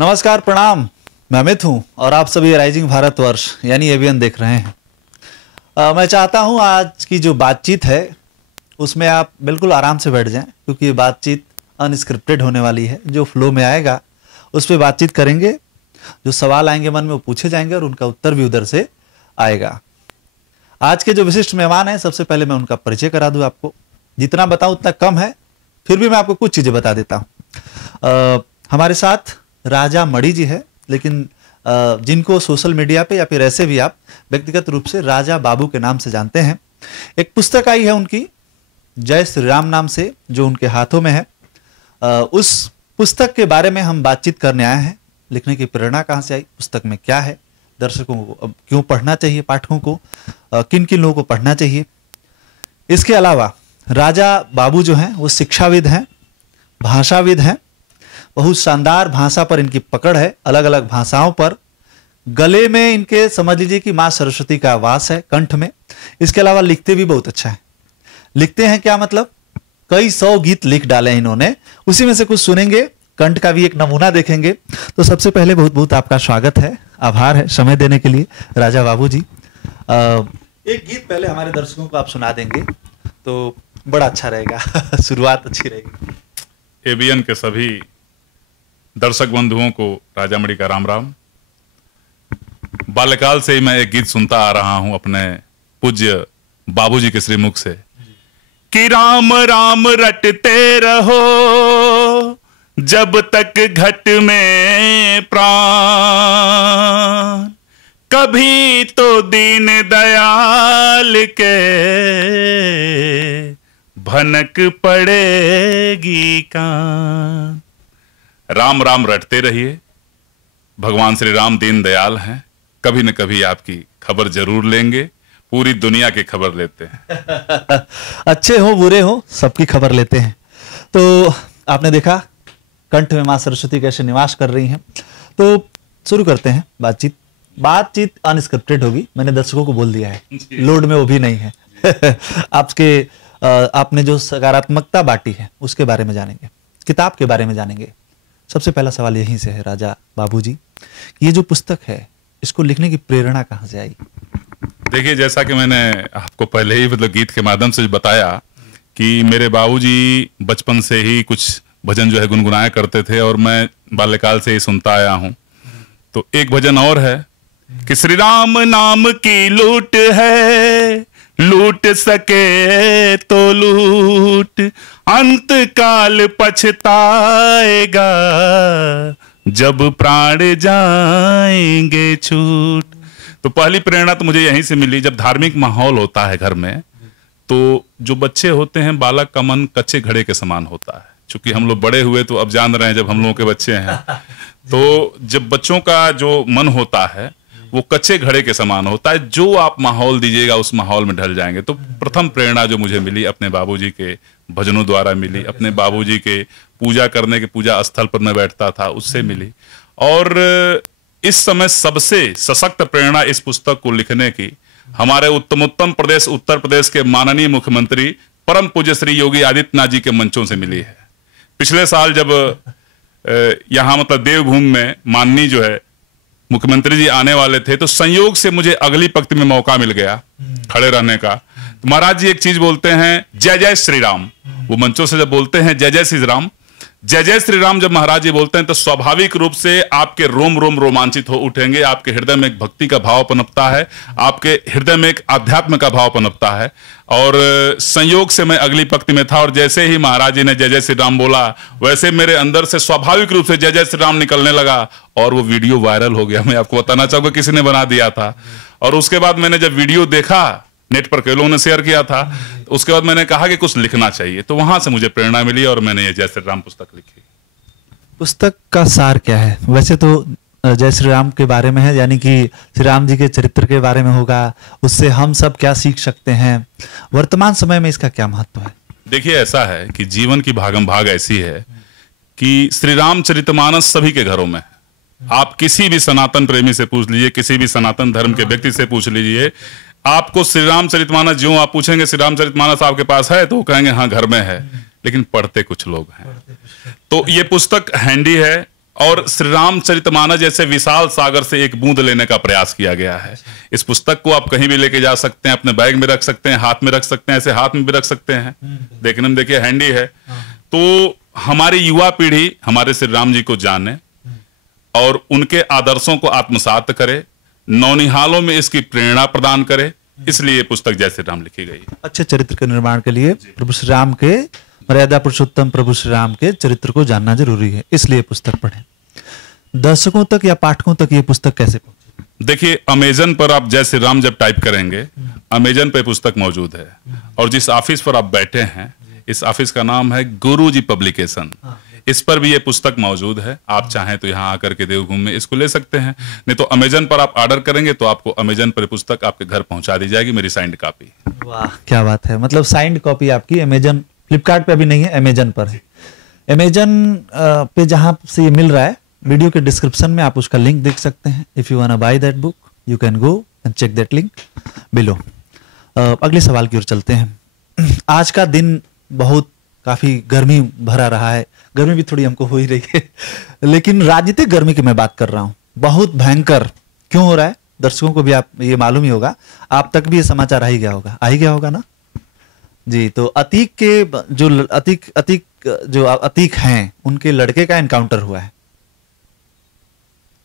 नमस्कार, प्रणाम। मैं अमित हूं और आप सभी राइजिंग भारतवर्ष यानी एबीएन देख रहे हैं। मैं चाहता हूं आज की जो बातचीत है उसमें आप बिल्कुल आराम से बैठ जाएं, क्योंकि ये बातचीत अनस्क्रिप्टेड होने वाली है। जो फ्लो में आएगा उस पर बातचीत करेंगे, जो सवाल आएंगे मन में वो पूछे जाएंगे और उनका उत्तर भी उधर से आएगा। आज के जो विशिष्ट मेहमान हैं, सबसे पहले मैं उनका परिचय करा दूं आपको। जितना बताऊं उतना कम है, फिर भी मैं आपको कुछ चीज़ें बता देता हूं। हमारे साथ राजा मणि जी है, लेकिन जिनको सोशल मीडिया पे या फिर ऐसे भी आप व्यक्तिगत रूप से राजा बाबू के नाम से जानते हैं। एक पुस्तक आई है उनकी जय श्री राम नाम से, जो उनके हाथों में है। उस पुस्तक के बारे में हम बातचीत करने आए हैं। लिखने की प्रेरणा कहाँ से आई, पुस्तक में क्या है, दर्शकों को अब क्यों पढ़ना चाहिए, पाठकों को किन किन लोगों को पढ़ना चाहिए। इसके अलावा राजा बाबू जो हैं वो शिक्षाविद हैं, भाषाविद हैं। बहुत शानदार भाषा पर इनकी पकड़ है, अलग अलग भाषाओं पर। गले में इनके समझ लीजिए कि माँ सरस्वती का वास है, कंठ में। इसके अलावा लिखते भी बहुत अच्छा है। लिखते हैं क्या मतलब, कई 100 गीत लिख डाले हैं इन्होंने। उसी में से कुछ सुनेंगे, कंठ का भी एक नमूना देखेंगे। तो सबसे पहले बहुत बहुत आपका स्वागत है, आभार है समय देने के लिए राजा बाबू जी। एक गीत पहले हमारे दर्शकों को आप सुना देंगे तो बड़ा अच्छा रहेगा। शुरुआत अच्छी रहेगी। एबीएन के सभी दर्शक बंधुओं को राजा मणि का राम राम। बाल्यकाल से ही मैं एक गीत सुनता आ रहा हूं अपने पूज्य बाबूजी के श्रीमुख से कि राम राम रटते रहो जब तक घट में प्राण, कभी तो दीन दयाल के भनक पड़ेगी कान। राम राम रटते रहिए। भगवान श्री राम दीन दयाल हैं, कभी न कभी आपकी खबर जरूर लेंगे। पूरी दुनिया की खबर लेते हैं। अच्छे हो बुरे हो सबकी खबर लेते हैं। तो आपने देखा कंठ में मां सरस्वती कैसे निवास कर रही हैं। तो शुरू करते हैं बातचीत। बातचीत अनस्क्रिप्टेड होगी, मैंने दर्शकों को बोल दिया है, लोड में वो भी नहीं है। आपने जो सकारात्मकता बांटी है उसके बारे में जानेंगे, किताब के बारे में जानेंगे। सबसे पहला सवाल यहीं से है राजा बाबू जी, ये जो पुस्तक है इसको लिखने की प्रेरणा कहाँ से आई? देखिए, जैसा कि मैंने आपको पहले ही मतलब गीत के माध्यम से बताया कि मेरे बाबूजी बचपन से ही कुछ भजन जो है गुनगुनाया करते थे और मैं बाल्यकाल से ही सुनता आया हूँ। तो एक भजन और है कि श्री राम नाम की लूट है, लूट सके तो लूट, अंत काल पछताएगा जब प्राण जाएंगे छूट। तो पहली प्रेरणा तो मुझे यहीं से मिली। जब धार्मिक माहौल होता है घर में तो जो बच्चे होते हैं, बालक का मन कच्चे घड़े के समान होता है। चूंकि हम लोग बड़े हुए तो अब जान रहे हैं, जब हम लोगों के बच्चे हैं तो जब बच्चों का जो मन होता है वो कच्चे घड़े के समान होता है। जो आप माहौल दीजिएगा उस माहौल में ढल जाएंगे। तो प्रथम प्रेरणा जो मुझे मिली अपने बाबूजी के भजनों द्वारा मिली, अपने बाबूजी के पूजा करने के पूजा स्थल पर मैं बैठता था उससे मिली। और इस समय सबसे सशक्त प्रेरणा इस पुस्तक को लिखने की हमारे उत्तमोत्तम प्रदेश उत्तर प्रदेश के माननीय मुख्यमंत्री परम पूज्य श्री योगी आदित्यनाथ जी के मंचों से मिली है। पिछले साल जब यहाँ मतलब देवभूमि में माननीय जो है मुख्यमंत्री जी आने वाले थे, तो संयोग से मुझे अगली पंक्ति में मौका मिल गया खड़े रहने का। तो महाराज जी एक चीज बोलते हैं, जय जय श्री राम। वो मंचों से जब बोलते हैं जय जय श्री राम, जय जय श्री राम जब महाराज जी बोलते हैं तो स्वाभाविक रूप से आपके रोम रोम रोमांचित हो उठेंगे। आपके हृदय में एक भक्ति का भाव पनपता है, आपके हृदय में एक आध्यात्म का भाव पनपता है। और संयोग से मैं अगली पंक्ति में था और जैसे ही महाराज जी ने जय जय श्री राम बोला, वैसे मेरे अंदर से स्वाभाविक रूप से जय जय श्री राम निकलने लगा और वो वीडियो वायरल हो गया। मैं आपको बताना चाहूंगा किसी ने बना दिया था। और उसके बाद मैंने जब वीडियो देखा, नेट पर कई लोगों ने शेयर किया था, तो उसके बाद मैंने कहा कि कुछ लिखना चाहिए। तो वहां से मुझे प्रेरणा मिली और मैंने ये जय श्री राम पुस्तक लिखी। पुस्तक का सार क्या है? वैसे तो जय श्री राम के बारे में है, यानी कि श्री राम जी के चरित्र के बारे में होगा, उससे हम सब क्या सीख सकते हैं, वर्तमान समय में इसका क्या महत्व है? देखिए, ऐसा है कि जीवन की भागम भाग ऐसी है कि श्री रामचरितमानस सभी के घरों में। आप किसी भी सनातन प्रेमी से पूछ लीजिए, किसी भी सनातन धर्म के व्यक्ति से पूछ लीजिए, आपको श्री रामचरितमानस जो आप पूछेंगे श्री रामचरितमानस आपके पास है, तो वो कहेंगे हाँ घर में है, लेकिन पढ़ते कुछ लोग हैं। तो ये पुस्तक हैंडी है, और श्री रामचरितमानस जैसे विशाल सागर से एक बूंद लेने का प्रयास किया गया है। इस पुस्तक को आप कहीं भी लेके जा सकते हैं, अपने बैग में रख सकते हैं, हाथ में रख सकते हैं, ऐसे हाथ में भी रख सकते हैं। देखने में देखिए हैंडी है। तो हमारी युवा पीढ़ी हमारे श्री राम जी को जाने और उनके आदर्शों को आत्मसात करे, नौनिहालों में इसकी प्रेरणा प्रदान करे, इसलिए ये पुस्तक जय श्री राम लिखी गई। अच्छे चरित्र के निर्माण के लिए प्रभु श्री राम के, मर्यादा पुरुषोत्तम प्रभु श्री राम के चरित्र को जानना जरूरी है, इसलिए पुस्तक पढ़ें। दर्शकों तक या पाठकों तक ये पुस्तक कैसे पहुंचे? देखिए, अमेजन पर आप जय श्री राम जब टाइप करेंगे, अमेजन पे पुस्तक मौजूद है। और जिस ऑफिस पर आप बैठे हैं, इस ऑफिस का नाम है गुरुजी पब्लिकेशन। इस पर भी ये पुस्तक मौजूद है। आप चाहें तो यहाँ आकर के देवभूमि में इसको ले सकते हैं, नहीं तो अमेजन पर आप ऑर्डर करेंगे तो आपको अमेजन पर पुस्तक आपके घर पहुंचा दी जाएगी, मेरी साइंड कॉपी। वाह, क्या बात है। मतलब साइंड कॉपी आपकी अमेजन, फ्लिपकार्ट पे अभी नहीं है, अमेजन पर है। अमेजन पे जहां से ये मिल रहा है, वीडियो के डिस्क्रिप्शन में आप उसका लिंक देख सकते हैं। If you want to buy that book you can go and check that link below. अगले सवाल की ओर चलते हैं। आज का दिन बहुत काफी गर्मी भरा रहा है, गर्मी भी थोड़ी हमको हो ही रही है, लेकिन राजनीतिक गर्मी की मैं बात कर रहा हूँ। बहुत भयंकर क्यों हो रहा है, दर्शकों को भी आप ये मालूम ही होगा, आप तक भी ये समाचार आ ही गया होगा ना जी। तो अतीक के जो अतीक हैं, उनके लड़के का एनकाउंटर हुआ है,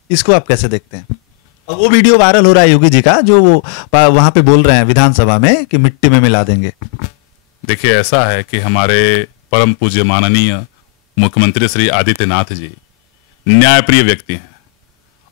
इसको आप कैसे देखते हैं? और वो वीडियो वायरल हो रहा है योगी जी का, जो वो वहां पे बोल रहे हैं विधानसभा में कि मिट्टी में मिला देंगे। देखिए, ऐसा है कि हमारे परम पूज्य माननीय मुख्यमंत्री श्री आदित्यनाथ जी न्यायप्रिय व्यक्ति हैं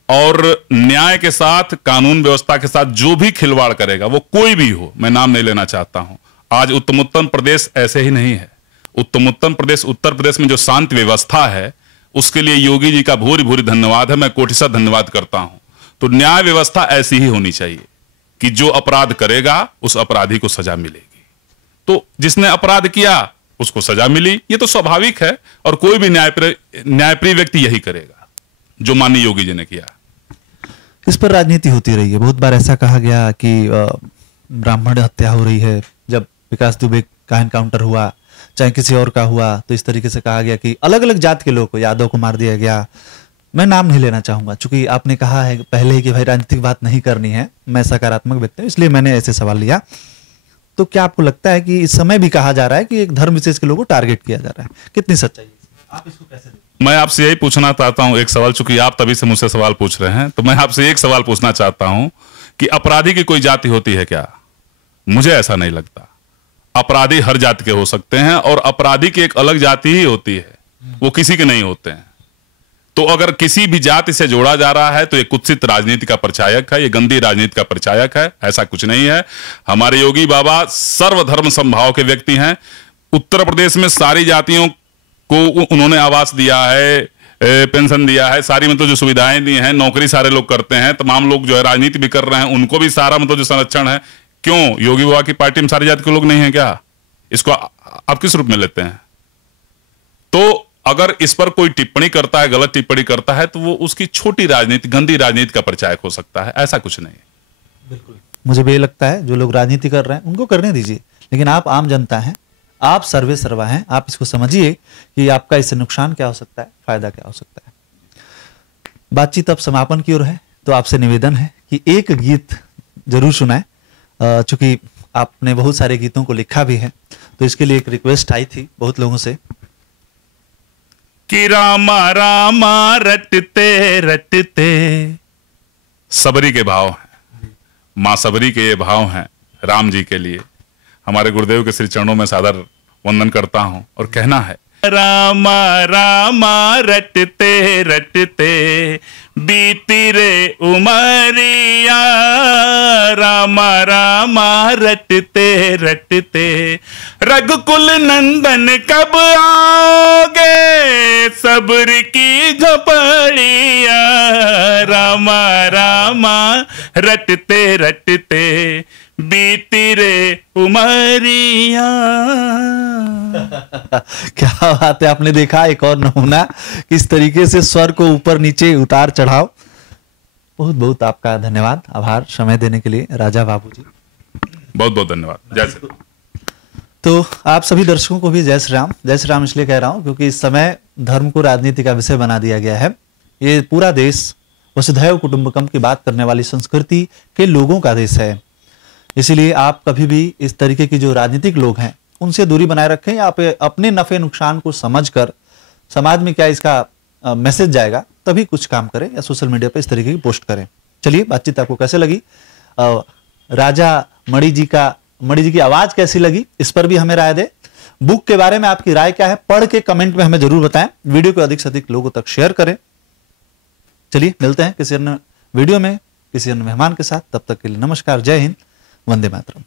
और न्याय के साथ, कानून व्यवस्था के साथ जो भी खिलवाड़ करेगा, वो कोई भी हो, मैं नाम नहीं लेना चाहता हूं। आज उत्तमोत्तम प्रदेश ऐसे ही नहीं है। उत्तमोत्तम प्रदेश उत्तर प्रदेश में जो शांति व्यवस्था है, उसके लिए योगी जी का भूरी भूरी धन्यवाद है, मैं कोटिशा धन्यवाद करता हूं। तो न्याय व्यवस्था ऐसी ही होनी चाहिए कि जो अपराध करेगा उस अपराधी को सजा मिलेगी। तो जिसने अपराध किया उसको सजा मिली, ये तो स्वाभाविक है, और कोई भी न्यायप्रिय व्यक्ति यही करेगा जो माननीय योगी जी ने किया। इस पर राजनीति होती रही है, बहुत बार ऐसा कहा गया कि ब्राह्मण हत्या हो रही है। जब विकास दुबे का एनकाउंटर हुआ, चाहे किसी और का हुआ, तो इस तरीके से कहा गया कि अलग अलग जात के लोग को, यादव को मार दिया गया। मैं नाम नहीं लेना चाहूंगा, चूंकि आपने कहा है पहले ही कि भाई राजनीतिक बात नहीं करनी है, मैं सकारात्मक व्यक्ति हूं, इसलिए मैंने ऐसे सवाल लिया। तो क्या आपको लगता है कि इस समय भी कहा जा रहा है कि एक धर्म विशेष के लोगों को टारगेट किया जा रहा है, कितनी सच्चाई है? आप इसको कैसे देखते हैं? मैं आपसे यही पूछना चाहता हूं एक सवाल, चूंकि आप तभी से मुझसे सवाल पूछ रहे हैं, तो मैं आपसे एक सवाल पूछना चाहता हूं कि अपराधी की कोई जाति होती है क्या? मुझे ऐसा नहीं लगता। अपराधी हर जाति के हो सकते हैं, और अपराधी की एक अलग जाति ही होती है, वो किसी के नहीं होते हैं। तो अगर किसी भी जाति से जोड़ा जा रहा है तो ये कुत्सित राजनीति का प्रचायक है, ये गंदी राजनीति का प्रचायक है, ऐसा कुछ नहीं है। हमारे योगी बाबा सर्वधर्म समभाव के व्यक्ति हैं। उत्तर प्रदेश में सारी जातियों को उन्होंने आवास दिया है, पेंशन दिया है, सारी मतलब जो सुविधाएं दी हैं, नौकरी सारे लोग करते हैं, तमाम लोग जो है राजनीति भी कर रहे हैं, उनको भी सारा मतलब जो संरक्षण है। क्यों योगी बाबा की पार्टी में सारी जाति के लोग नहीं है क्या? इसको आप किस रूप में लेते हैं? तो अगर इस पर कोई टिप्पणी करता है, गलत टिप्पणी करता है, तो वो उसकी छोटी राजनीति, गंदी राजनीति का प्रचायक हो सकता है, ऐसा कुछ नहीं। बिल्कुल, मुझे भी ये लगता है जो लोग राजनीति कर रहे हैं उनको करने दीजिए, लेकिन आप आम जनता हैं, आप सर्वे सर्वा हैं, आप इसको समझिए कि आपका इससे नुकसान क्या हो सकता है, फायदा क्या हो सकता है। बातचीत अब समापन की ओर है, तो आपसे निवेदन है कि एक गीत जरूर सुनाएं। चूंकि आपने बहुत सारे गीतों को लिखा भी है, तो इसके लिए एक रिक्वेस्ट आई थी बहुत लोगों से कि रामा रामा रटते रटते, सबरी के भाव हैं, मां सबरी के ये भाव हैं राम जी के लिए। हमारे गुरुदेव के श्री चरणों में सादर वंदन करता हूं और कहना है, रामा रामा रटते रटते बीती रे उमरिया, रामा रामा रटते रटते रघुकुल नंदन कब आओगे, सब्र की झोपड़िया, रामा रामा रटते रटते बीती रे उमरिया। क्या बात है, आपने देखा एक और नमूना किस तरीके से स्वर को ऊपर नीचे उतार चढ़ाव। बहुत बहुत आपका धन्यवाद, आभार समय देने के लिए राजा बाबूजी, बहुत बहुत धन्यवाद। जय श्री राम। तो आप सभी दर्शकों को भी जय श्री राम। जय श्री राम इसलिए कह रहा हूं क्योंकि इस समय धर्म को राजनीति का विषय बना दिया गया है। ये पूरा देश वसुधैव कुटुंबकम की बात करने वाली संस्कृति के लोगों का देश है। इसीलिए आप कभी भी इस तरीके की जो राजनीतिक लोग हैं उनसे दूरी बनाए रखें, या आप अपने नफे नुकसान को समझकर समाज में क्या इसका मैसेज जाएगा तभी कुछ काम करें, या सोशल मीडिया पर इस तरीके की पोस्ट करें। चलिए, बातचीत आपको कैसे लगी, राजा मणि जी की आवाज कैसी लगी, इस पर भी हमें राय दे। बुक के बारे में आपकी राय क्या है, पढ़ के कमेंट में हमें जरूर बताएं। वीडियो को अधिक से अधिक लोगों तक शेयर करें। चलिए, मिलते हैं किसी अन्य वीडियो में किसी अन्य मेहमान के साथ। तब तक के लिए नमस्कार, जय हिंद, वंदे मातरम।